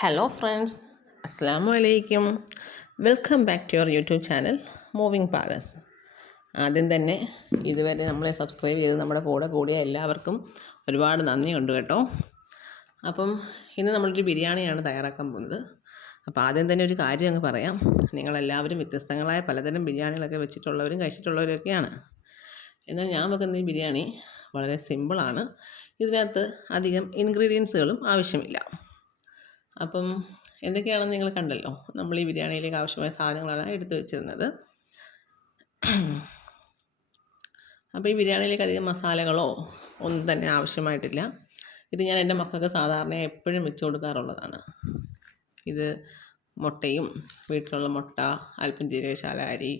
Hello friends അസ്സാമു അലൈക്കും welcome back to your YouTube channel moving palace ആദ്യം തന്നെ ഇതുവരെ നമ്മളെ സബ്സ്ക്രൈബ് ചെയ്ത് നമ്മുടെ കൂടെ കൂടിയ എല്ലാവർക്കും ഒരുപാട് നന്ദിയുണ്ട് കേട്ടോ. അപ്പം ഇന്ന് നമ്മളൊരു ബിരിയാണിയാണ് തയ്യാറാക്കാൻ പോകുന്നത്. അപ്പോൾ ആദ്യം തന്നെ ഒരു കാര്യം അങ്ങ് പറയാം. നിങ്ങളെല്ലാവരും വ്യത്യസ്തങ്ങളായ പലതരം ബിരിയാണികളൊക്കെ വെച്ചിട്ടുള്ളവരും കഴിച്ചിട്ടുള്ളവരൊക്കെയാണ്. എന്നാൽ ഞാൻ വെക്കുന്ന ഈ ബിരിയാണി വളരെ സിമ്പിളാണ് ഇതിനകത്ത് അധികം ഇൻഗ്രീഡിയൻസുകളും ആവശ്യമില്ല. അപ്പം എന്തൊക്കെയാണെന്ന് നിങ്ങൾ കണ്ടല്ലോ. നമ്മൾ ഈ ബിരിയാണിയിലേക്ക് ആവശ്യമായ സാധനങ്ങളാണ് എടുത്തു വെച്ചിരുന്നത്. അപ്പോൾ ഈ ബിരിയാണിയിലേക്ക് അധികം മസാലകളോ ഒന്നും തന്നെ ആവശ്യമായിട്ടില്ല. ഇത് ഞാൻ എന്റെ മക്കൾക്ക് സാധാരണ എപ്പോഴും വെച്ച് കൊടുക്കാറുള്ളതാണ്. ഇത് മുട്ടയും വീട്ടിലുള്ള മുട്ട അല്പം ജീരകശാല അരി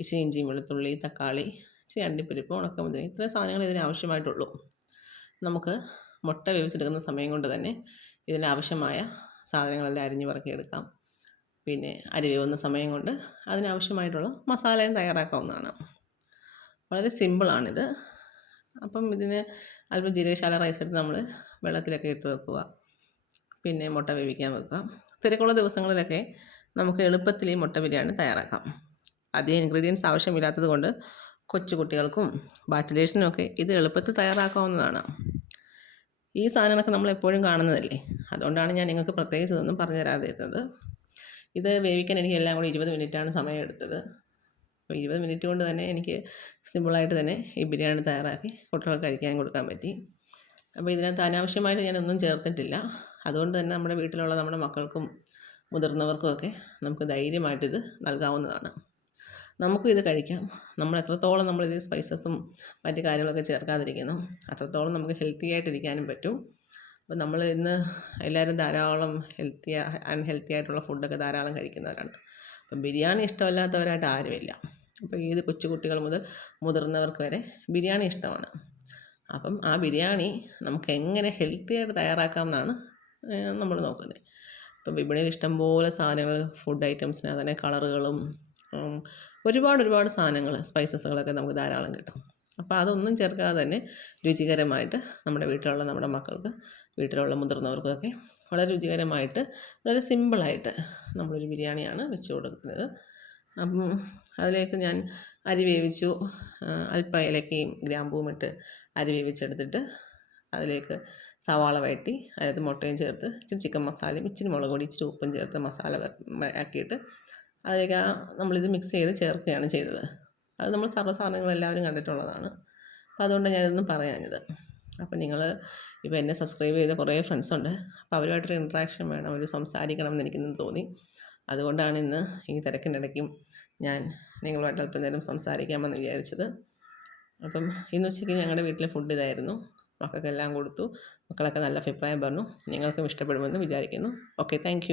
ഇച്ചി ഇഞ്ചി വെളുത്തുള്ളി തക്കാളി ഇച്ചി അണ്ടിപ്പരിപ്പ് ഉണക്കമുതിരി ഇത്രയും സാധനങ്ങൾ ഇതിന് ആവശ്യമായിട്ടുള്ളൂ. നമുക്ക് മുട്ട വേവിച്ചെടുക്കുന്ന സമയം കൊണ്ട് തന്നെ ഇതിനാവശ്യമായ സാധനങ്ങളെല്ലാം അരിഞ്ഞ് പറക്കിയെടുക്കാം പിന്നെ അരി വേവുന്ന സമയം കൊണ്ട് അതിനാവശ്യമായിട്ടുള്ള മസാലയും തയ്യാറാക്കാവുന്നതാണ്. വളരെ സിമ്പിളാണിത് അപ്പം ഇതിന് അല്പം ജീരകശാല റൈസ് എടുത്ത് നമ്മൾ വെള്ളത്തിലൊക്കെ ഇട്ട് വെക്കുക. പിന്നെ മുട്ട വേവിക്കാൻ വെക്കുക. തിരക്കുള്ള ദിവസങ്ങളിലൊക്കെ നമുക്ക് എളുപ്പത്തിൽ ഈ മുട്ട ബിരിയാണി തയ്യാറാക്കാം. അധികം ഇൻഗ്രീഡിയൻസ് ആവശ്യമില്ലാത്തത് കൊണ്ട് കൊച്ചു കുട്ടികൾക്കും ബാച്ചിലേഴ്സിനും ഒക്കെ ഇത് എളുപ്പത്തിൽ തയ്യാറാക്കാവുന്നതാണ്. ഈ സാധനങ്ങളൊക്കെ നമ്മൾ എപ്പോഴും കാണുന്നതല്ലേ? അതുകൊണ്ടാണ് ഞാൻ നിങ്ങൾക്ക് പ്രത്യേകിച്ച് ഇതൊന്നും പറഞ്ഞു തരാതിരുന്നത്. ഇത് വേവിക്കാൻ എനിക്ക് എല്ലാം കൂടി ഇരുപത് മിനിറ്റാണ് സമയം എടുത്തത് അപ്പോൾ ഇരുപത് മിനിറ്റ് കൊണ്ട് തന്നെ എനിക്ക് സിമ്പിളായിട്ട് തന്നെ ഈ ബിരിയാണി തയ്യാറാക്കി കുട്ടികൾക്ക് കഴിക്കാൻ കൊടുക്കാൻ പറ്റി. അപ്പോൾ ഇതിനകത്ത് അനാവശ്യമായിട്ട് ഞാനൊന്നും ചേർത്തിട്ടില്ല. അതുകൊണ്ട് തന്നെ നമ്മുടെ വീട്ടിലുള്ള നമ്മുടെ മക്കൾക്കും മുതിർന്നവർക്കും ഒക്കെ നമുക്ക് ധൈര്യമായിട്ടിത് നൽകാവുന്നതാണ്. നമുക്കും ഇത് കഴിക്കാം. നമ്മൾ എത്രത്തോളം നമ്മൾ നമ്മളിത് സ്പൈസസും മറ്റ് കാര്യങ്ങളൊക്കെ ചേർക്കാതിരിക്കുന്നു അത്രത്തോളം നമുക്ക് ഹെൽത്തി ആയിട്ടിരിക്കാനും പറ്റും. അപ്പോൾ നമ്മൾ ഇന്ന് എല്ലാവരും ധാരാളം ഹെൽത്തി അൺഹെൽത്തി ആയിട്ടുള്ള ഫുഡൊക്കെ ധാരാളം കഴിക്കുന്നവരാണ്. അപ്പം ബിരിയാണി ഇഷ്ടമല്ലാത്തവരായിട്ട് ആരുമില്ല. അപ്പോൾ ഏത് കൊച്ചു കുട്ടികൾ മുതൽ മുതിർന്നവർക്ക് വരെ ബിരിയാണി ഇഷ്ടമാണ്. അപ്പം ആ ബിരിയാണി നമുക്ക് എങ്ങനെ ഹെൽത്തി ആയിട്ട് തയ്യാറാക്കാമെന്നാണ് നമ്മൾ നോക്കുന്നത്. ഇപ്പം വിപണിയിൽ ഇഷ്ടംപോലെ സാധനങ്ങൾ ഫുഡ് ഐറ്റംസിന് തന്നെ കളറുകളും ഒരുപാട് ഒരുപാട് സാധനങ്ങൾ സ്പൈസസുകളൊക്കെ നമുക്ക് ധാരാളം കിട്ടും. അപ്പോൾ അതൊന്നും ചേർക്കാതെ തന്നെ രുചികരമായിട്ട് നമ്മുടെ വീട്ടിലുള്ള നമ്മുടെ മക്കൾക്ക് വീട്ടിലുള്ള മുതിർന്നവർക്കൊക്കെ വളരെ രുചികരമായിട്ട് വളരെ സിമ്പിളായിട്ട് നമ്മളൊരു ബിരിയാണിയാണ് വെച്ച് കൊടുക്കുന്നത്. അപ്പം അതിലേക്ക് ഞാൻ അരി വേവിച്ചു അല്പം ഇലക്കയും ഗ്രാമ്പൂവും ഇട്ട് അരി വേവിച്ചെടുത്തിട്ട് അതിലേക്ക് സവാള വഴറ്റി അതിനകത്ത് മുട്ടയും ചേർത്ത് ഇച്ചിരി ചിക്കൻ മസാലയും ഇച്ചിരി മുളക് പൊടി ഇച്ചിരി ഉപ്പും ചേർത്ത് മസാല ആക്കിയിട്ട് അതിലേക്ക് ആ നമ്മളിത് മിക്സ് ചെയ്ത് ചേർക്കുകയാണ് ചെയ്തത്. അത് നമ്മൾ സർവസാധനങ്ങൾ എല്ലാവരും കണ്ടിട്ടുള്ളതാണ്. അപ്പോൾ അതുകൊണ്ട് ഞാനിതൊന്നും പറയാഞ്ഞത്. അപ്പോൾ നിങ്ങൾ ഇപ്പോൾ എന്നെ സബ്സ്ക്രൈബ് ചെയ്ത കുറേ ഫ്രണ്ട്സ് ഉണ്ട്. അപ്പോൾ അവരുമായിട്ടൊരു ഇൻട്രാക്ഷൻ വേണം അവർ സംസാരിക്കണം എന്ന് എനിക്കിന്ന് തോന്നി. അതുകൊണ്ടാണ് ഇന്ന് ഈ തിരക്കിനിടയ്ക്കും ഞാൻ നിങ്ങളുമായിട്ട് അല്പം നേരം സംസാരിക്കാമെന്ന് വിചാരിച്ചത്. അപ്പം ഇന്ന് ഉച്ചയ്ക്ക് ഞങ്ങളുടെ വീട്ടിലെ ഫുഡ് ഇതായിരുന്നു. മക്കൾക്കെല്ലാം കൊടുത്തു. മക്കളൊക്കെ നല്ല അഭിപ്രായം പറഞ്ഞു. നിങ്ങൾക്കും ഇഷ്ടപ്പെടുമെന്ന് വിചാരിക്കുന്നു. Okay thank